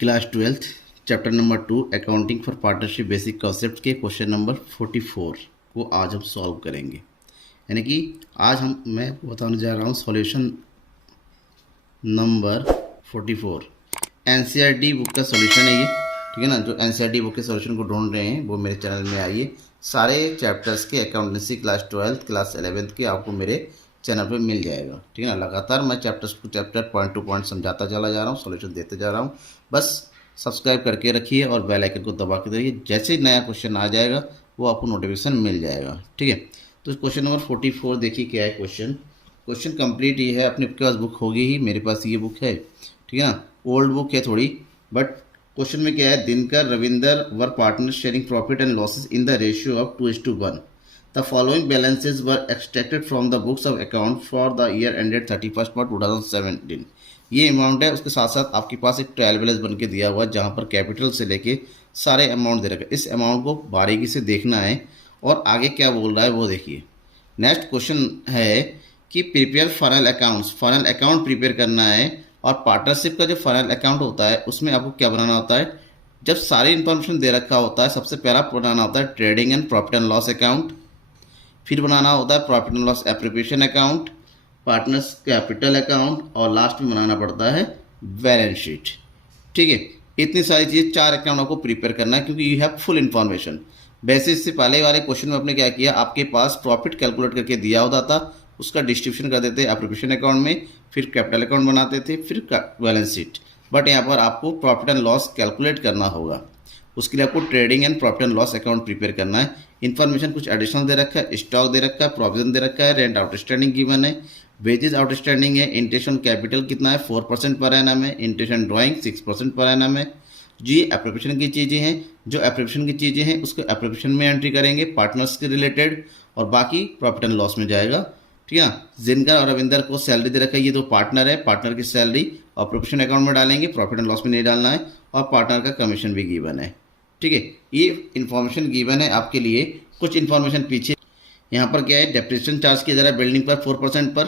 Class 12th chapter number 2 accounting for partnership basic concept के question number 44 को आज हम सॉल्व करेंगे। यानी कि आज मैं बताने जा रहा हूँ सॉल्यूशन नंबर 44। एनसीईआरटी बुक का सॉल्यूशन है ये, ठीक है ना। जो एनसीईआरटी बुक के सॉल्यूशन को ढूंढ रहे हैं वो मेरे चैनल में आइए। सारे चैप्टर्स के accountancy class 12th class 11th के आपको मेरे चैनल पे मिल जाएगा, ठीक है ना। लगातार मैं चैप्टर पॉइंट टू पॉइंट समझाता चला जा रहा हूँ, सॉल्यूशन देते जा रहा हूँ। बस सब्सक्राइब करके रखिए और बेल आइकन को दबा के रखिए। जैसे ही नया क्वेश्चन आ जाएगा वो आपको नोटिफिकेशन मिल जाएगा, ठीक है। तो क्वेश्चन नंबर 44 देखिए क्या है क्वेश्चन कंप्लीट ये है। अपने पास बुक होगी ही, मेरे पास ये बुक है, ठीक है ना। ओल्ड बुक है थोड़ी, बट क्वेश्चन में क्या है, Dinkar Ravinder were partner sharing profit and losses in the ratio of 2:1। The following balances were extracted from the books of account for the year ended 31 March 2017। ये अमाउंट है, उसके साथ साथ आपके पास एक ट्रायल बैलेंस बन के दिया हुआ है जहाँ पर कैपिटल से लेके सारे अमाउंट दे रखा है। इस अमाउंट को बारीकी से देखना है और आगे क्या बोल रहा है वो देखिए। नेक्स्ट क्वेश्चन है कि prepare final accounts, final account prepare करना है। और पार्टनरशिप का जो फाइनल अकाउंट होता है उसमें आपको क्या बनाना होता है, जब सारी इन्फॉर्मेशन दे रखा होता है सबसे पहला बनाना होता है trading and profit and loss account, फिर बनाना होता है profit and loss appropriation account, partners capital account और लास्ट में बनाना पड़ता है बैलेंस शीट, ठीक है। इतनी सारी चीज़ 4 अकाउंट आपको प्रिपेयर करना है क्योंकि यू हैव फुल इन्फॉर्मेशन। वैसे इससे पहले वाले क्वेश्चन में आपने क्या किया, आपके पास प्रॉफिट कैलकुलेट करके दिया होता था, उसका डिस्ट्रीब्यूशन कर देते एप्रोप्रिएशन अकाउंट में, फिर कैपिटल अकाउंट बनाते थे, फिर बैलेंस शीट। बट यहाँ पर आपको प्रॉफिट एंड लॉस कैलकुलेट करना होगा, उसके लिए आपको trading and profit and loss account prepare करना है। इन्फॉर्मेशन कुछ एडिशनल दे रखा है, स्टॉक दे रखा है, प्रोविजन दे रखा है, रेंट आउटस्टैंडिंग गिवन है, वेजेस आउटस्टैंडिंग है, इंटरेस्ट कैपिटल कितना है 4% पर एनम है, इंटरेस्ट ड्राइंग 6% पर एनम है। जी एप्रोप्रिएशन की चीज़ें हैं, जो एप्रोप्रिएशन की चीज़ें हैं उसको एप्रोप्रिएशन में एंट्री करेंगे पार्टनर्स के रिलेटेड, और बाकी प्रॉफिट एंड लॉस में जाएगा, ठीक है। जिनकर और रविंदर को सैलरी दे रखा है, ये दो पार्टनर है, पार्टनर की सैलरी ऑपरेशन अकाउंट में डालेंगे, प्रॉफिट एंड लॉस में नहीं डालना है, और पार्टनर का कमीशन भी गिवन है, ठीक है। ये इन्फॉर्मेशन गिवन है आपके लिए। कुछ इन्फॉर्मेशन पीछे यहाँ पर क्या है, डेप्रिसिएशन चार्ज किया जा रहा है बिल्डिंग पर 4% पर,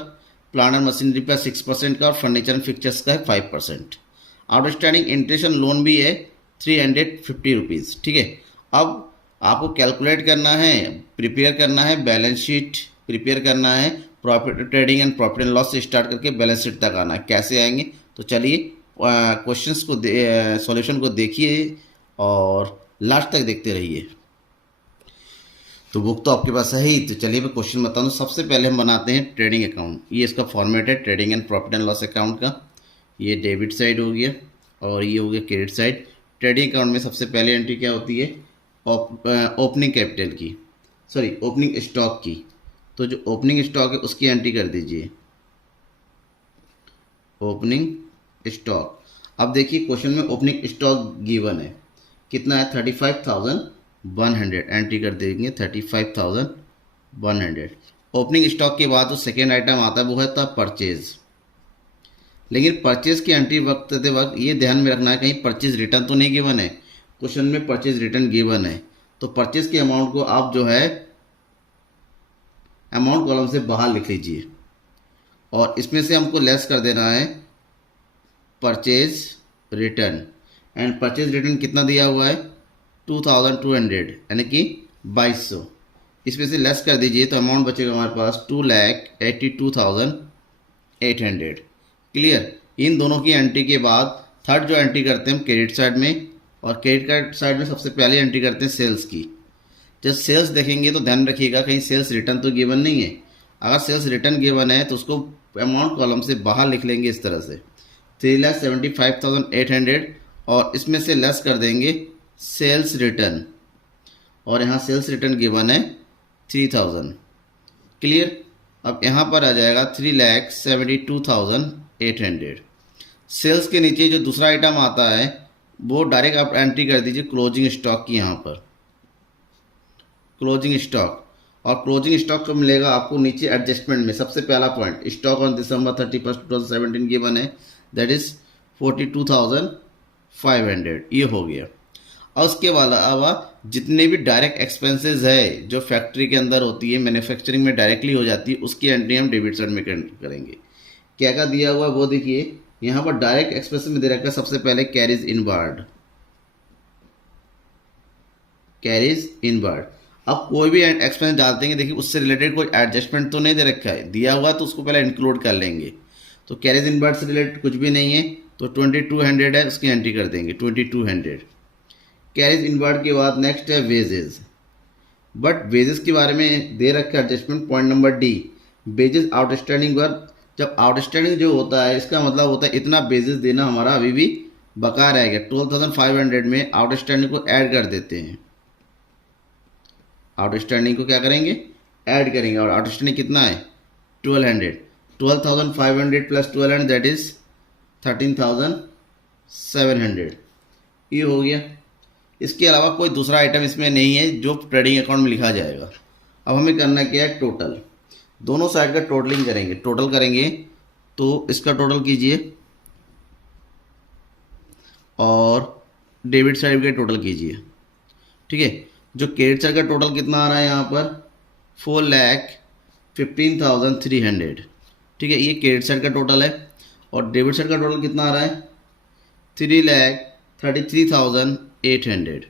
प्लांट एंड मशीनरी पर 6% का, और फर्नीचर एंड फिक्चर्स का है 5%। आउटस्टैंडिंग इंटरेस्ट लोन भी है 350 रुपीज़, ठीक है। अब आपको कैलकुलेट करना है, प्रिपेयर करना है, बैलेंस शीट प्रिपेयर करना है, profit trading and profit and loss से स्टार्ट करके बैलेंस शीट तक आना है। कैसे आएंगे, तो चलिए क्वेश्चंस को सॉल्यूशन को देखिए और लास्ट तक देखते रहिए। तो बुक तो आपके पास है ही, तो चलिए मैं क्वेश्चन बता दूँ। सबसे पहले हम बनाते हैं ट्रेडिंग अकाउंट, ये इसका फॉर्मेट है trading and profit and loss account का। ये डेबिट साइड हो गया और ये हो गया क्रेडिट साइड। ट्रेडिंग अकाउंट में सबसे पहले एंट्री क्या होती है, ओपनिंग कैपिटल की, सॉरी ओपनिंग स्टॉक की। तो जो ओपनिंग स्टॉक है उसकी एंट्री कर दीजिए, ओपनिंग स्टॉक। अब देखिए क्वेश्चन में ओपनिंग स्टॉक गिवन है, कितना है 35,100, एंट्री कर देंगे 35,100। ओपनिंग स्टॉक के बाद जो सेकेंड आइटम आता है वो है था परचेज। लेकिन परचेज की एंट्री वक्त ये ध्यान में रखना है कहीं परचेज रिटर्न तो नहीं गिवन है। क्वेश्चन में परचेज रिटर्न गिवन है तो परचेज के अमाउंट को आप जो है अमाउंट कॉलम से बाहर लिख लीजिए, और इसमें से हमको लेस कर देना है purchase return. And purchase return कितना दिया हुआ है 2,200, यानी कि 2200। इसमें से लेस कर दीजिए तो अमाउंट बचेगा हमारे पास 2,82,800। क्लियर। इन दोनों की एंट्री के बाद थर्ड जो एंट्री करते हैं हम क्रेडिट साइड में, और क्रेडिट कार्ड साइड में सबसे पहले एंट्री करते हैं सेल्स की। जब सेल्स देखेंगे तो ध्यान रखिएगा कहीं सेल्स रिटर्न तो गिवन नहीं है। अगर सेल्स रिटर्न गिवन है तो उसको अमाउंट कॉलम से बाहर लिख लेंगे इस तरह से 3,75,800, और इसमें से लेस कर देंगे सेल्स रिटर्न, और यहाँ सेल्स रिटर्न गिवन है 3,000। क्लियर। अब यहाँ पर आ जाएगा 3,72,800। सेल्स के नीचे जो दूसरा आइटम आता है वो डायरेक्ट आप एंट्री कर दीजिए क्लोजिंग स्टॉक की, यहाँ पर क्लोजिंग स्टॉक। और क्लोजिंग स्टॉक को मिलेगा आपको नीचे एडजस्टमेंट में। सबसे पहला point, stock on December 31, 2017 given है, दैट इज 42,500, ये हो गया। और उसके अलावा जितने भी डायरेक्ट एक्सपेंसेस है जो फैक्ट्री के अंदर होती है, मैन्युफैक्चरिंग में डायरेक्टली हो जाती है, उसकी एंट्री हम डेबिट साइड में करेंगे। क्या क्या दिया हुआ है वो देखिए, यहाँ पर डायरेक्ट एक्सपेंसेस में दे रखा है सबसे पहले कैरीज इनवर्ड, कैरीज इनवर्ड। अब कोई भी एक्सपेंस डालते हैं, देखिए उससे रिलेटेड कोई एडजस्टमेंट तो नहीं दे रखा है, दिया हुआ तो उसको पहले इंक्लूड कर लेंगे। तो कैरीज इनवर्ड से रिलेटेड कुछ भी नहीं है, तो 2200 है, उसकी एंट्री कर देंगे 2200। कैरीज इनवर्ड के बाद नेक्स्ट है वेजेस, बट वेजेस के बारे में दे रखा है adjustment point number D, wages outstanding work. जब आउटस्टैंडिंग जो होता है इसका मतलब होता है इतना बेसिस देना हमारा अभी भी बका रहेगा। 12,500 में आउटस्टैंडिंग को ऐड कर देते हैं, आउटस्टैंडिंग को क्या करेंगे, ऐड करेंगे। और आउटस्टैंडिंग कितना है 1200, 12,500 प्लस 1200 दैट इज 13,700, ये हो गया। इसके अलावा कोई दूसरा आइटम इसमें नहीं है जो ट्रेडिंग अकाउंट में लिखा जाएगा। अब हमें करना क्या है, टोटल, दोनों साइड का टोटलिंग करेंगे। टोटल करेंगे तो इसका टोटल कीजिए और डेबिट साइड का टोटल कीजिए, ठीक है। जो क्रेडिट साइड का टोटल कितना आ रहा है यहाँ पर 4,15,300, ठीक है, ये क्रेडिट साइड का टोटल है। और डेबिट साइड का टोटल कितना आ रहा है 3,33,800।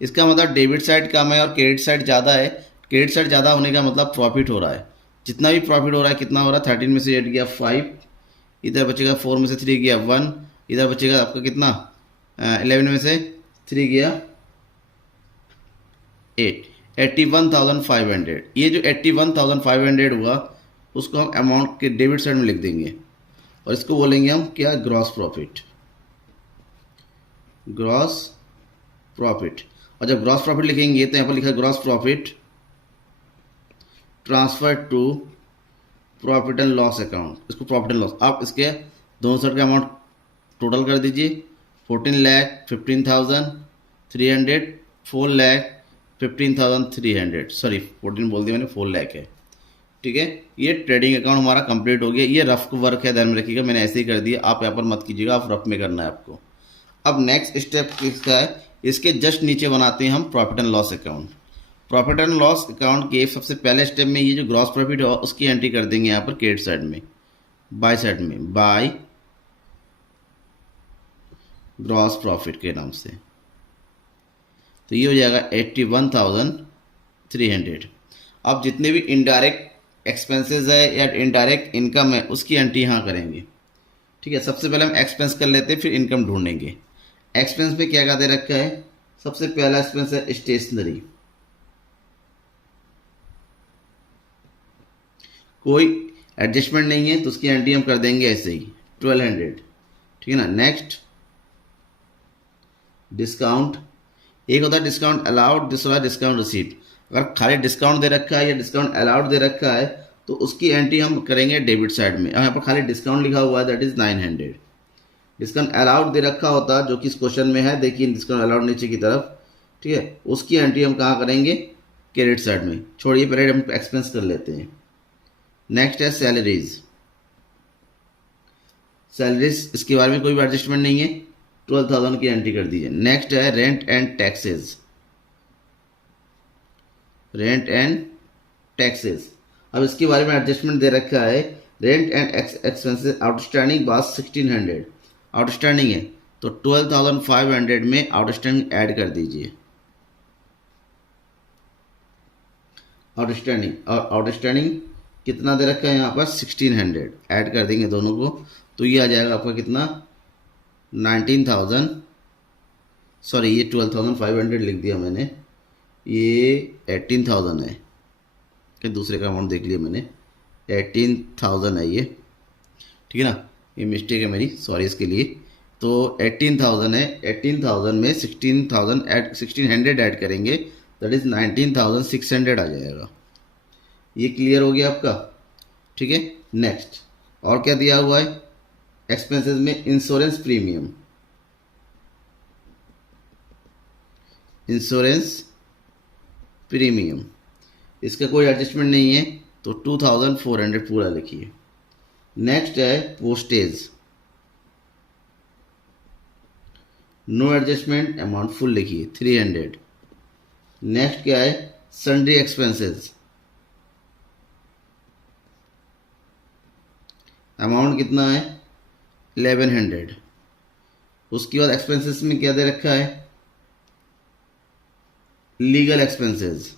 इसका मतलब डेबिट साइड कम है और क्रेडिट साइड ज़्यादा है। क्रेडिट साइड ज़्यादा होने का मतलब प्रॉफिट हो रहा है, जितना भी प्रॉफिट हो रहा है कितना हो रहा है 13 में से 8 गया 5, इधर बचेगा 4 में से 3 गया 1, इधर बचेगा आपका कितना 11 में से 3 गया 8, 81,500। ये जो 81,500 हुआ उसको हम अमाउंट के डेबिट साइड में लिख देंगे और इसको बोलेंगे हम क्या, ग्रॉस प्रॉफिट, ग्रॉस प्रॉफिट। और जब ग्रॉस प्रॉफिट लिखेंगे तो यहाँ पर लिखा है gross profit transfer to profit and loss account, इसको प्रॉफिट एंड लॉस। आप इसके दोनों साइड का अमाउंट टोटल कर दीजिए, 14,15,300, 4,15,300, सॉरी 14 बोल दिया मैंने, 4 लाख है, ठीक है। ये ट्रेडिंग अकाउंट हमारा कंप्लीट हो गया। ये रफ वर्क है, ध्यान में रखिएगा, मैंने ऐसे ही कर दिया, आप यहाँ पर मत कीजिएगा, आप रफ में करना है आपको। अब नेक्स्ट स्टेप किसका है, इसके जस्ट नीचे बनाते हैं हम profit and loss account. Profit and loss account के सबसे पहले स्टेप में ये जो ग्रॉस प्रॉफिट है उसकी एंट्री कर देंगे यहाँ पर क्रेडिट साइड में, बाय साइड में, बाय ग्रॉस प्रॉफिट के नाम से। तो ये हो जाएगा 81,300। अब जितने भी इनडायरेक्ट एक्सपेंसेस है या इनडायरेक्ट इनकम है उसकी एंट्री यहाँ करेंगे, ठीक है। सबसे पहले हम एक्सपेंस कर लेते हैं, फिर इनकम ढूंढेंगे। एक्सपेंस में क्या क्या दे रखा है, सबसे पहला एक्सपेंस है स्टेशनरी, कोई एडजस्टमेंट नहीं है तो उसकी एंट्री हम कर देंगे ऐसे ही 1200, ठीक है ना। नेक्स्ट डिस्काउंट, एक होता है डिस्काउंट अलाउड, दूसरा डिस्काउंट रिसीट। अगर खाली डिस्काउंट दे रखा है या डिस्काउंट अलाउड दे रखा है तो उसकी एंट्री हम करेंगे डेबिट साइड में। यहाँ पर खाली डिस्काउंट लिखा हुआ है that is 900। Discount allowed they रखा होता जो कि इस क्वेश्चन में है, देखिए डिस्काउंट अलाउड नीचे की तरफ, ठीक है, उसकी एंट्री हम कहाँ करेंगे, क्रेडिट साइड में। छोड़िए पहले हम एक्सपेंस कर लेते हैं। नेक्स्ट है सैलरीज, सैलरीज इसके बारे में कोई भी एडजस्टमेंट नहीं है, 12,000 की एंट्री कर दीजिए। नेक्स्ट है rent and taxes, rent and taxes. अब इसके बारे में एडजस्टमेंट दे रखा है, रेंट एंड एक्सपेंसेस आउटस्टैंडिंग बास 1600, आउटस्टैंडिंग है तो 12,500 में आउटस्टैंडिंग ऐड कर दीजिए, आउटस्टैंडिंग। और आउटस्टैंडिंग कितना दे रखा है यहाँ पर 1600, ऐड कर देंगे दोनों को तो ये आ जाएगा आपका कितना 19,000, सॉरी ये 12,500 लिख दिया मैंने, ये 18,000 है, कि दूसरे का अमाउंट देख लिया मैंने, 18,000 है ये, ठीक है ना, ये मिस्टेक है मेरी, सॉरी इसके लिए। तो 18,000 है, 18,000 में 1600 ऐड करेंगे दैट इज 19,600 आ जाएगा। ये क्लियर हो गया आपका, ठीक है। नेक्स्ट और क्या दिया हुआ है एक्सपेंसेस में, इंश्योरेंस प्रीमियम, इंश्योरेंस प्रीमियम, इसका कोई एडजस्टमेंट नहीं है तो 2,400 पूरा लिखिए। नेक्स्ट है postage, no adjustment, amount full लिखिए 300। नेक्स्ट क्या है सन्ड्री एक्सपेंसेस, अमाउंट कितना है 1100। उसके बाद एक्सपेंसेस में क्या दे रखा है, legal expenses,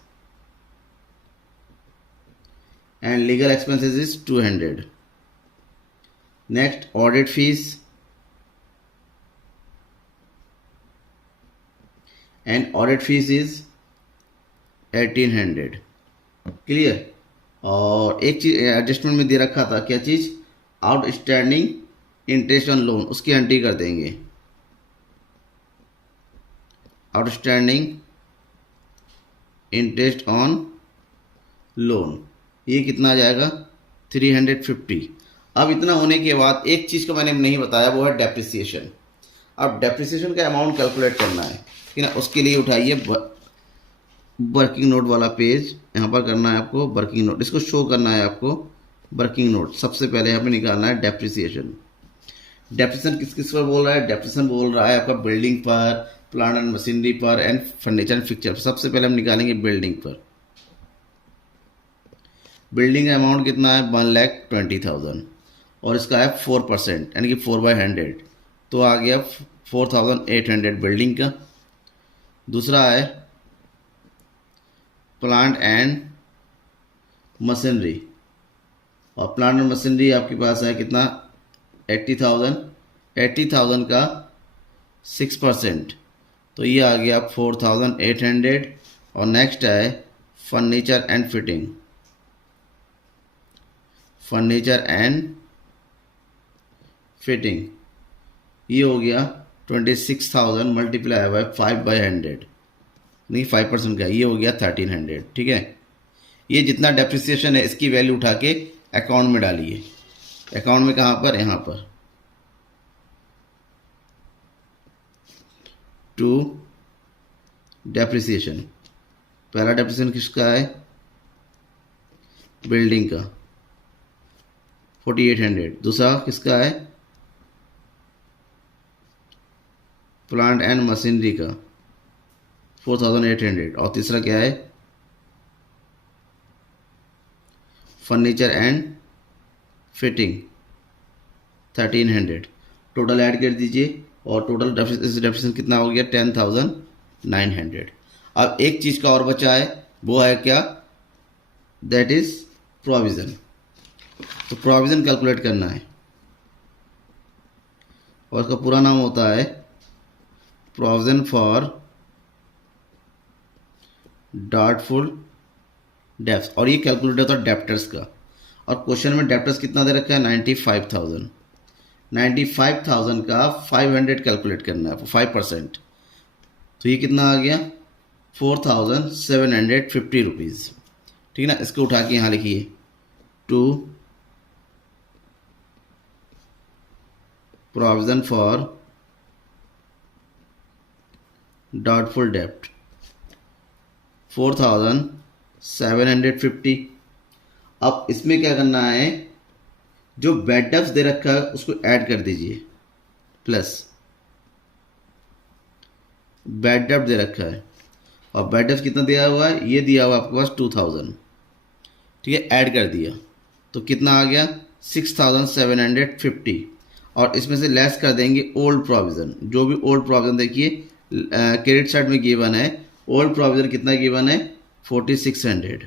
and legal expenses is 200। Next audit fees and audit fees is 1800। Clear. और एक चीज एडजस्टमेंट में दे रखा था, क्या चीज, आउटस्टैंडिंग इंटरेस्ट ऑन लोन, उसकी एंट्री कर देंगे। आउटस्टैंडिंग इंटरेस्ट ऑन लोन, ये कितना आ जाएगा, 350। अब इतना होने के बाद एक चीज़ को मैंने नहीं बताया, वो है डेप्रिसिएशन। अब डेप्रिसिएशन का अमाउंट कैलकुलेट करना है, ठीक है ना। उसके लिए उठाइए वर्किंग नोट वाला पेज, यहाँ पर करना है आपको वर्किंग नोट, इसको शो करना है आपको वर्किंग नोट। सबसे पहले यहाँ पे निकालना है डेप्रिसिएशन। डेप्रिसिएशन किस किस पर बोल रहा है, डेप्रिसिएशन बोल रहा है आपका बिल्डिंग पर, प्लांट एंड मशीनरी पर, एंड फर्नीचर एंड फिक्चर। सबसे पहले हम निकालेंगे बिल्डिंग पर। बिल्डिंग का अमाउंट कितना है, 1,20,000, और इसका है 4%, यानी कि 4/100, तो आ गया 4,800 बिल्डिंग का। दूसरा है प्लांट एंड मशीनरी, और प्लांट एंड मशीनरी आपके पास है कितना, 80,000। 80,000 का 6%, तो ये आ गया 4,800। और नेक्स्ट है furniture and fitting, furniture and fitting, ये हो गया 26,000 मल्टीप्लाई बाय 5/100, नहीं 5% का, ये हो गया 1,300। ठीक है, ये जितना डेप्रिसिएशन है इसकी वैल्यू उठा के अकाउंट में डालिए। अकाउंट में कहाँ पर, यहाँ पर टू डेप्रिसिएशन। पहला डेप्रिसिएशन किसका है, बिल्डिंग का 4,800। दूसरा किसका है, प्लांट एंड मशीनरी का 4,800। और तीसरा क्या है, furniture and fitting 1,300। Total add कर दीजिए और टोटल डेप्रिसिएशन कितना हो गया, 10,900। अब एक चीज़ का और बचा है, वो है क्या, दैट इज प्रोविज़न। तो प्रोविज़न कैलकुलेट करना है, और इसका पूरा नाम होता है प्रोविज़न फॉर डाउटफुल डेप्स, और ये कैलकुलेट होता है डेप्टर्स का। और क्वेश्चन में डेप्टर्स कितना दे रखा है, 95,000। 95,000 का 500 कैलकुलेट करना है, 5%, तो ये कितना आ गया, 4,750 रुपीज़। ठीक है ना। इसको उठा के यहाँ लिखिए, टू प्रोविज़न फॉर डाउटफुल डेप्ट 4,750। अब इसमें क्या करना है, जो बैड डेप्ट्स दे रखा है उसको ऐड कर दीजिए, प्लस बैड डेप्ट दे रखा है, और बैड डेप्ट कितना दिया हुआ है, ये दिया हुआ आपके पास 2,000। ठीक है, ऐड कर दिया तो कितना आ गया, 6,750। और इसमें से लेस कर देंगे ओल्ड प्रोविज़न, जो भी ओल्ड प्रोविज़न देखिए क्रेडिट साइड में गिवन है, ओल्ड प्रोविज़न कितना गिवन है, 4,600,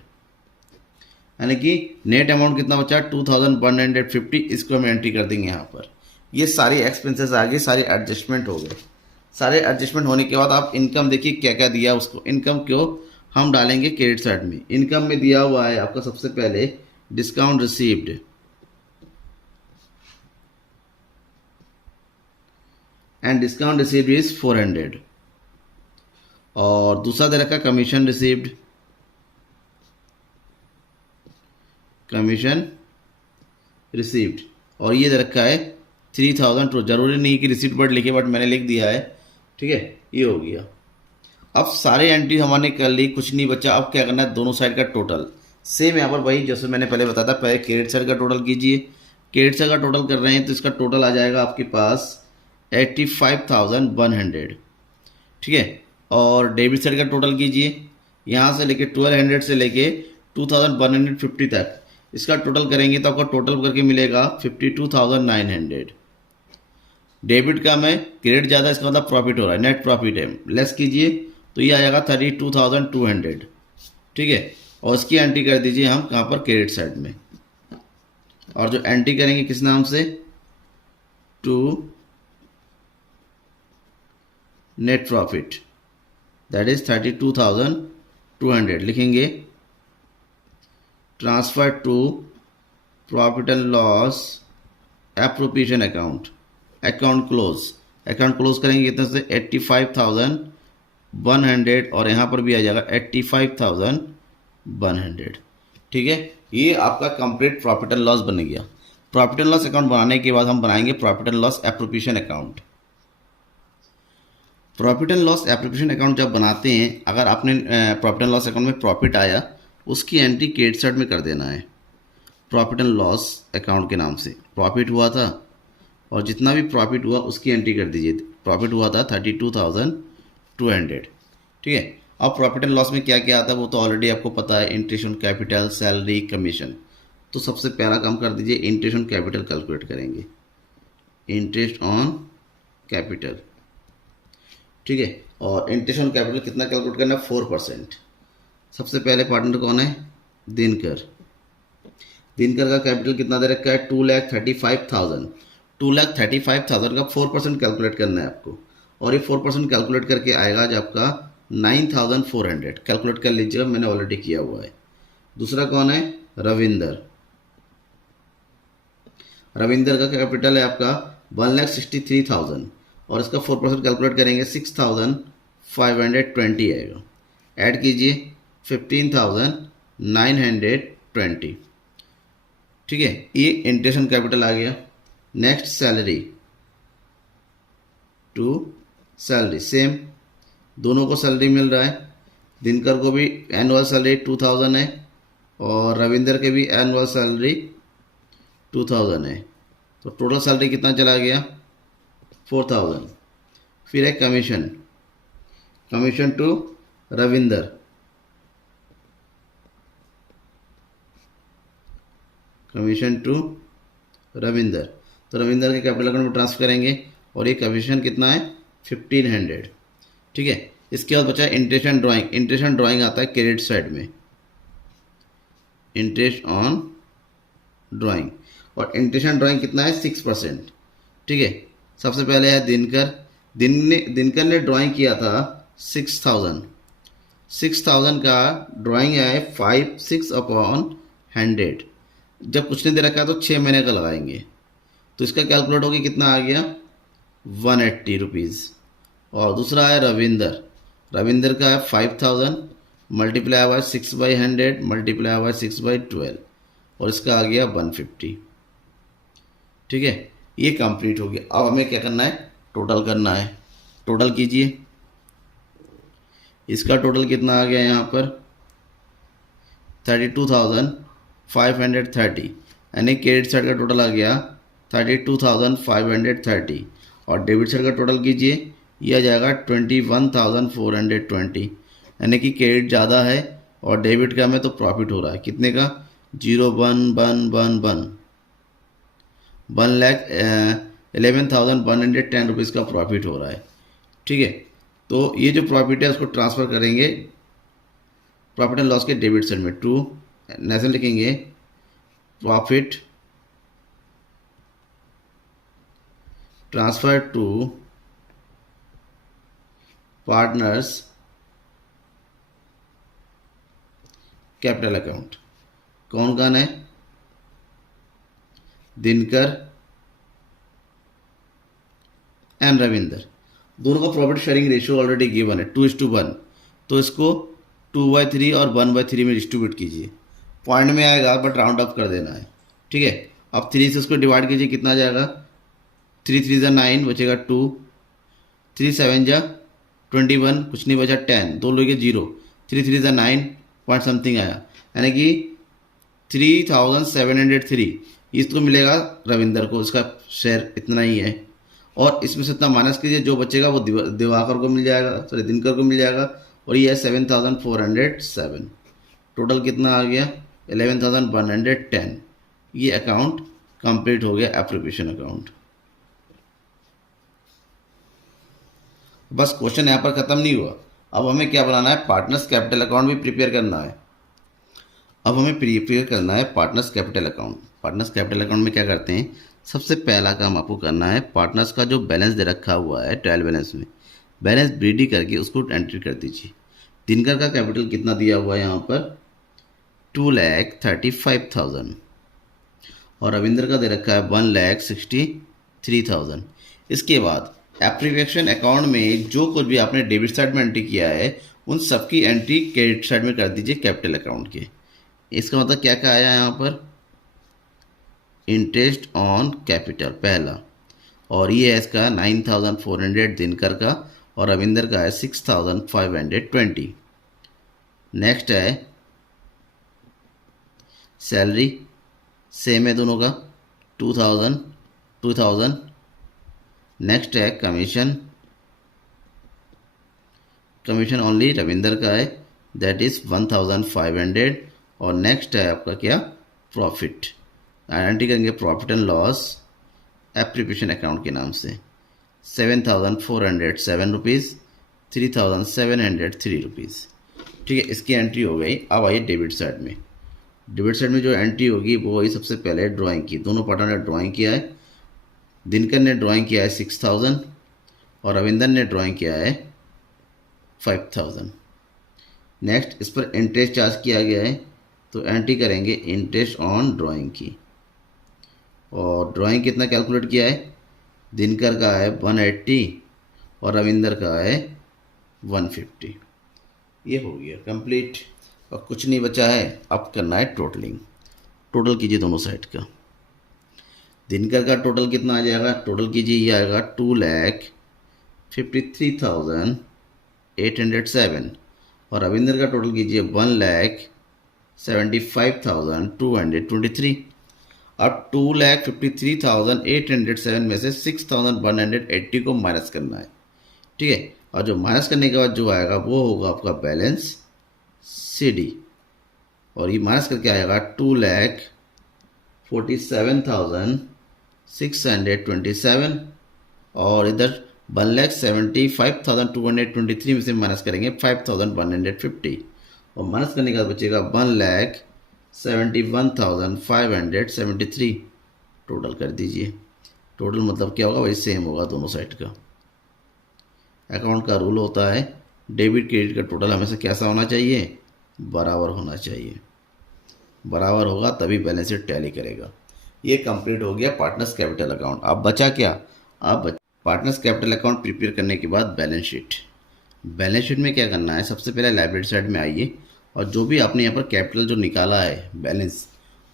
यानी कि नेट अमाउंट कितना बचा, 2,150। इसको हम एंट्री कर देंगे यहाँ पर। ये सारी एक्सपेंसेस आ गए, सारे एडजस्टमेंट हो गए। सारे एडजस्टमेंट होने के बाद आप इनकम देखिए क्या क्या दिया उसको, इनकम क्यों हम डालेंगे क्रेडिट साइड में। इनकम में दिया हुआ है आपका सबसे पहले discount received, and discount received is 400। और दूसरा दे रखा कमीशन रिसीव्ड, कमीशन रिसीव्ड, और ये दे रखा है 3,000। जरूरी नहीं कि रिसीप्ट वर्ड लिखे, बट मैंने लिख दिया है। ठीक है, ये हो गया। अब सारे एंट्री हमारे कर ली, कुछ नहीं बचा। अब क्या करना है, दोनों साइड का टोटल सेम यहाँ पर वही जैसे मैंने पहले बताया था। पहले क्रेडिट साइड का टोटल कीजिए, क्रेडिट साइड का टोटल कर रहे हैं तो इसका टोटल आ जाएगा आपके पास 85,100। ठीक है, और डेबिट साइड का टोटल कीजिए, यहाँ से लेके 1,200 से लेके 2,150 तक, इसका टोटल करेंगे तो आपका टोटल करके मिलेगा 52,900। डेबिट कम है, क्रेडिट ज़्यादा, इसका मतलब प्रॉफिट हो रहा है, नेट प्रॉफिट है। लेस कीजिए तो ये आ जाएगा 32,200, ठीक है। और उसकी एंट्री कर दीजिए हम कहाँ पर, क्रेडिट साइड में। और जो एंट्री करेंगे किस नाम से, to net profit, that is 32,200 लिखेंगे। Transfer to profit and loss appropriation account, account close करेंगे कितने से, 85,100, और यहाँ पर भी आ जाएगा 85,100, ठीक है। ये आपका कंप्लीट प्रॉफिट एंड लॉस बन गया। प्रॉफिट एंड लॉस अकाउंट बनाने के बाद हम बनाएंगे profit and loss appropriation account. Profit and loss appropriation account जब बनाते हैं, अगर आपने प्रॉफिट एंड लॉस अकाउंट में प्रॉफिट आया, उसकी एंट्री क्रेडिट साइड में कर देना है। प्रॉफिट एंड लॉस अकाउंट के नाम से प्रॉफिट हुआ था, और जितना भी प्रॉफिट हुआ उसकी एंट्री कर दीजिए। प्रॉफिट हुआ था 32,200, ठीक है। अब प्रॉफिट एंड लॉस में क्या क्या आता है वो तो ऑलरेडी आपको पता है, interest on capital, salary, commission. तो सबसे पहला काम कर दीजिए, इंटरेस्ट ऑन कैपिटल कैलकुलेट करेंगे। इंटरेस्ट ऑन कैपिटल, ठीक है। और इंटरेस्ट ऑन कैपिटल कितना कैलकुलेट करना है, 4%। सबसे पहले पार्टनर कौन है, दिनकर। दिनकर का कैपिटल कितना दे रखा है, 2,35,000। 2,35,000 का 4% कैलकुलेट करना है आपको, और ये 4% कैलकुलेट करके आएगा आज आपका 9,400। कैलकुलेट कर लीजिएगा, मैंने ऑलरेडी किया हुआ है। दूसरा कौन है, रविंदर। रविंदर का कैपिटल है आपका 1,63,000, और इसका 4% कैलकुलेट करेंगे 6,520 आएगा। ऐड कीजिए 15,920, ठीक है। ये इंटरेस्ट ऑन कैपिटल आ गया। Next salary, to salary, same, दोनों को सैलरी मिल रहा है। दिनकर को भी एनुअल सैलरी 2,000 है, और रविंदर के भी एनुअल सैलरी 2,000 है। तो टोटल सैलरी कितना चला गया, 4,000। फिर है commission, commission to Ravinder, commission to Ravinder. तो रविंदर के कैपिटल अकाउंट में ट्रांसफर करेंगे, और ये कमीशन कितना है, 1,500, ठीक है। इसके बाद बचा interest and drawing. Interest and drawing आता है क्रेडिट साइड में, इंटरेस्ट ऑन ड्राइंग, और इंटरेस्ट एंड ड्राइंग कितना है, 6%, ठीक है। सबसे पहले है दिनकर। दिनकर ने ड्राइंग किया था 6,000। 6,000 का ड्राइंग है 5/6 जब कुछ नहीं दे रखा है तो 6 महीने का लगाएंगे, तो इसका कैलकुलेट होगी कितना आ गया, 180 रुपीज़। और दूसरा है रविंदर। रविंदर का है 5,000 मल्टीप्लाई हुआ 6/100 मल्टीप्लाई हुआ 6/12, और इसका आ गया 150, ठीक है। ये कंप्लीट हो गया। अब हमें क्या करना है, टोटल करना है। टोटल कीजिए, इसका टोटल कितना आ गया यहाँ पर, 32,530, यानी क्रेडिट साइड का टोटल आ गया 32,530, और डेबिट साइड का टोटल कीजिए, ये आ जाएगा 21,420, यानी कि क्रेडिट ज़्यादा है और डेबिट कम है, तो प्रॉफिट हो रहा है कितने का, 1,11,110 रुपीज़ का प्रॉफिट हो रहा है, ठीक है। तो ये जो प्रॉफिट है उसको ट्रांसफ़र करेंगे प्रॉफिट एंड लॉस के डेबिट साइड में। टू नेशनल लिखेंगे, profit transfer to partners capital account. कौन कौन है, दिनकर एंड रविंदर। दोनों का profit sharing ratio already given है 2:1, तो इसको 2/3 और 1/3 में डिस्ट्रीब्यूट कीजिए। पॉइंट में आएगा बट राउंड अप कर देना है, ठीक है। अब 3 से उसको डिवाइड कीजिए, कितना जाएगा, 3 3 जा 9 बचेगा 2, 3 7 जा 21, कुछ नहीं बचा 10, 2 लोगे 0, 3 3 जा 9 पॉइंट समथिंग आया, यानी कि 3,703 इसको मिलेगा रविंदर को, इसका शेयर इतना ही है। और इसमें से इतना माइनस कीजिए, जो बचेगा वो दिवाकर को मिल जाएगा, सॉरी दिनकर को मिल जाएगा, और ये है 7,407। टोटल कितना आ गया, 11,110। ये अकाउंट कंप्लीट हो गया, एप्रोप्रिएशन अकाउंट। बस क्वेश्चन यहाँ पर ख़त्म नहीं हुआ। अब हमें क्या बनाना है, पार्टनर्स कैपिटल अकाउंट भी प्रिपेयर करना है। अब हमें प्रिपेयर करना है partners capital account. Partners capital account में क्या करते हैं, सबसे पहला काम आपको करना है, पार्टनर्स का जो बैलेंस दे रखा हुआ है ट्रायल बैलेंस में, बैलेंस BD करके उसको एंट्री कर दीजिए। दिनकर का कैपिटल कितना दिया हुआ है यहाँ पर, 2,35,000 और रविंद्र का दे रखा है 1,63,000। इसके बाद एप्रीविएशन अकाउंट में जो कुछ भी आपने डेबिट साइड में एंट्री किया है उन सबकी एंट्री क्रेडिट साइड में कर दीजिए कैपिटल अकाउंट के। इसका मतलब क्या क्या आया यहाँ पर, इंटरेस्ट ऑन कैपिटल पहला, और ये है इसका 9,400 दिनकर का, और रविंदर का है 6,520। नेक्स्ट है सैलरी, सेम है दोनों का 2,000। नेक्स्ट है कमीशन, कमीशन ओनली रविंदर का है दैट इज़ 1,500। और नेक्स्ट है आपका क्या, प्रॉफिट, एंट्री करेंगे प्रॉफिट एंड लॉस एप्रीविएशन अकाउंट के नाम से 7,407 रुपीज़, 3,703 रुपीज़। ठीक है, इसकी एंट्री हो गई। अब आइए डेबिट साइड में। डेबिट साइड में जो एंट्री होगी वो वही सबसे पहले ड्राइंग की, दोनों पार्टनर ने ड्राइंग किया है। दिनकर ने ड्राइंग किया है 6,000 और रविंदर ने ड्राइंग किया है 5,000। नेक्स्ट इस पर इंटरेस्ट चार्ज किया गया है तो एंट्री करेंगे इंटरेस्ट ऑन ड्राइंग की, और ड्राइंग कितना कैलकुलेट किया है, दिनकर का है 180 और रविंदर का है 150। ये हो गया कंप्लीट और कुछ नहीं बचा है। अब करना है टोटलिंग। टोटल कीजिए दोनों साइड का। दिनकर का टोटल कितना आ जाएगा, टोटल कीजिए, ये आएगा 2,53,807 और रविंदर का टोटल कीजिए 1,75,223। अब 2,53,807 में से 6,180 को माइनस करना है। ठीक है, और जो माइनस करने के बाद जो आएगा वो होगा आपका बैलेंस CD, और ये माइनस करके आएगा 2,47,627 और इधर 1,75,223 में से माइनस करेंगे 5,150 और माइनस करने के बाद बचेगा 1,71,573। टोटल कर दीजिए। टोटल मतलब क्या होगा, वही सेम होगा दोनों साइड का। अकाउंट का रूल होता है डेबिट क्रेडिट का टोटल हमेशा कैसा होना चाहिए, बराबर होना चाहिए। बराबर होगा तभी बैलेंस शीट टैली करेगा। ये कंप्लीट हो गया पार्टनर्स कैपिटल अकाउंट। अब बचा क्या, अब पार्टनर्स कैपिटल अकाउंट प्रिपेयर करने के बाद बैलेंस शीट। बैलेंस शीट में क्या करना है, सबसे पहले लायबिलिटी साइड में आइए और जो भी आपने यहाँ पर कैपिटल जो निकाला है बैलेंस,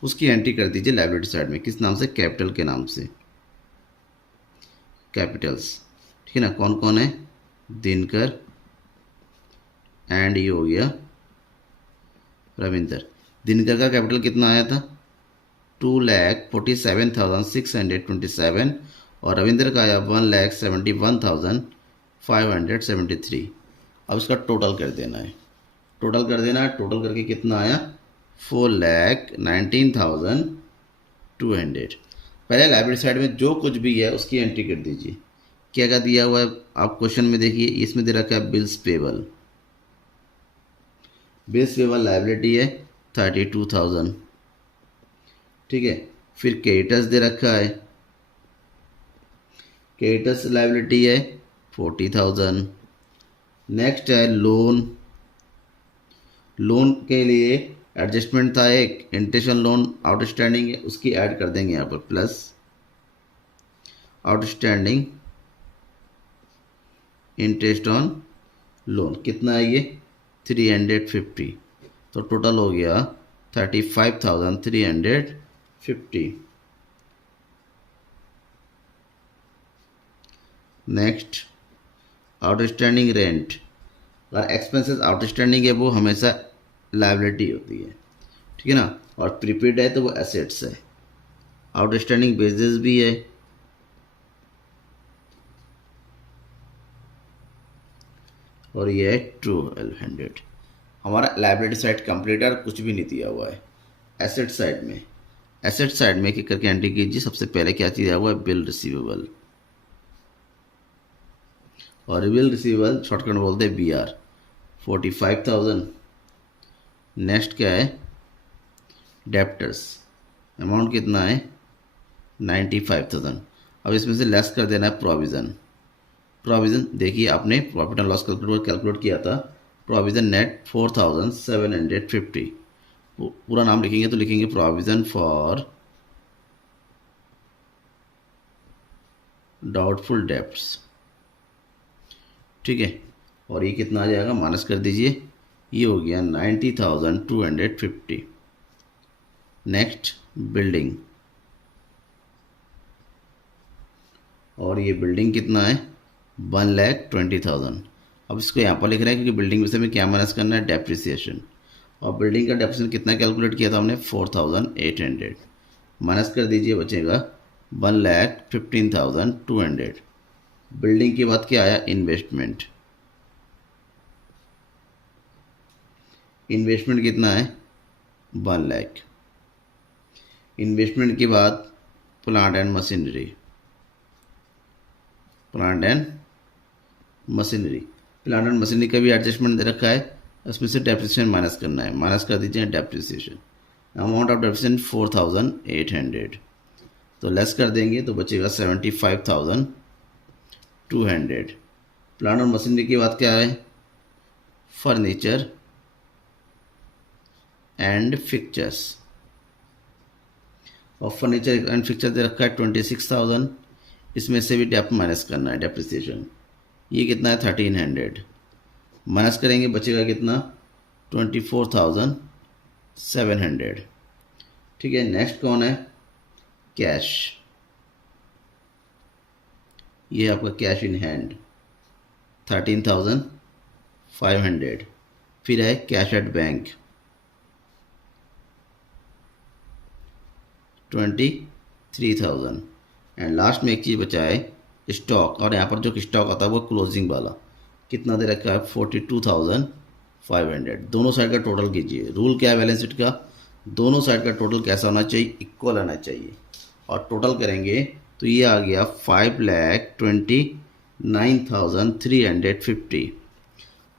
उसकी एंट्री कर दीजिए लायबिलिटी साइड में। किस नाम से, कैपिटल के नाम से, कैपिटल्स। ठीक है ना, कौन कौन है, दिनकर एंड ये हो गया रविंदर। दिनकर का कैपिटल कितना आया था, 2,47,627 और रविंदर का आया 1,71,573। अब इसका टोटल कर देना है। टोटल कर देना है, टोटल करके कितना आया, 4,19,200। पहले लायबिलिटी साइड में जो कुछ भी है उसकी एंट्री कर दीजिए। क्या क्या दिया हुआ है आप क्वेश्चन में देखिए, इसमें दे रखा है bills payable. Bills payable liability है 32,000। ठीक है, फिर क्रेडिटर्स दे रखा है, क्रेडिटर्स लायबिलिटी है 40,000। नेक्स्ट है लोन, लोन के लिए एडजस्टमेंट था एक, इंटरेस्ट ऑन लोन आउटस्टैंडिंग है, उसकी ऐड कर देंगे यहाँ पर plus outstanding interest on loan. कितना है ये, 350। तो टोटल हो गया 35,350। नेक्स्ट आउटस्टैंडिंग रेंट, अगर एक्सपेंसेस आउटस्टैंडिंग है वो हमेशा लायबिलिटी होती है। ठीक है ना, और प्रीपेड है तो वो एसेट्स है। आउटस्टैंडिंग बेसिस भी है, और ये है 1200। हमारा लायबिलिटी साइड कंप्लीट है, कुछ भी नहीं दिया हुआ है। एसेट साइड में, एसेट साइड में क्लिक करके एंट्री कीजिए। सबसे पहले क्या चीज़ आया हुआ है, बिल रिसीवेबल, और रिबिल रिसीवेबल शॉर्टकट बोलते हैं BR 45,000। नेक्स्ट क्या है, डेप्टर्स, अमाउंट कितना है 95,000। अब इसमें से लेस कर देना है प्रोविज़न। प्रोविज़न देखिए आपने प्रॉफिट एंड लॉस कैलकुलेट किया था, प्रोविज़न नेट 4,750। पूरा नाम लिखेंगे तो लिखेंगे प्रोविज़न फॉर डाउटफुल डेप्ट्स, ठीक है। और ये कितना आ जाएगा, माइनस कर दीजिए, ये हो गया 90,250। नेक्स्ट बिल्डिंग, और ये बिल्डिंग कितना है 1,20,000। अब इसको यहाँ पर लिख रहे हैं क्योंकि बिल्डिंग में से हमें क्या माइनस करना है, डेप्रिसिएशन। और बिल्डिंग का डेप्रिसिएशन कितना कैलकुलेट किया था हमने 4,800, माइनस कर दीजिए, बचेगा 1,15,200। बिल्डिंग के बाद क्या आया, इन्वेस्टमेंट। इन्वेस्टमेंट कितना है 1 लाख। इन्वेस्टमेंट के बाद plant and machinery, plant and machinery का भी एडजस्टमेंट दे रखा है, उसमें से डेप्रिसिएशन माइनस करना है, माइनस कर दीजिए डेप्रिसिएशन। अमाउंट ऑफ डेप्रिसिएशन 4,800, तो लेस कर देंगे तो बचेगा 75,200। प्लांट और मशीनरी की बात क्या है, फर्नीचर एंड फिक्चर्स, और फर्नीचर एंड फिक्चर दे रखा है 26,000। इसमें से भी डेप माइनस करना है डेप्रिसिएशन, ये कितना है 1,300, माइनस करेंगे बचेगा कितना 24,700, ठीक है। नेक्स्ट कौन है, कैश, ये आपका कैश इन हैंड 13,500। फिर है cash at bank 23,000। And last में एक चीज़ बचा है स्टॉक, और यहाँ पर जो स्टॉक आता है वो क्लोजिंग वाला कितना दे रखा है 42,500। दोनों साइड का टोटल कीजिए, रूल क्या है बैलेंस शीट का, दोनों साइड का टोटल कैसा होना चाहिए, इक्वल आना चाहिए। और टोटल करेंगे तो ये आ गया 5,29,350।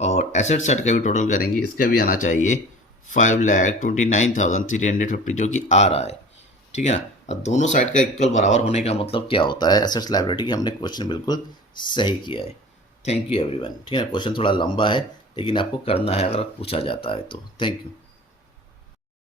और एसेट साइड का भी टोटल करेंगे, इसका भी आना चाहिए 5,29,350 जो कि आ रहा है, ठीक है ना। अब दोनों साइड का इक्वल बराबर होने का मतलब क्या होता है, एसेट्स लायबिलिटी की हमने क्वेश्चन बिल्कुल सही किया है। थैंक यू एवरीवन, ठीक है। क्वेश्चन थोड़ा लंबा है लेकिन आपको करना है अगर पूछा जाता है तो। Thank you.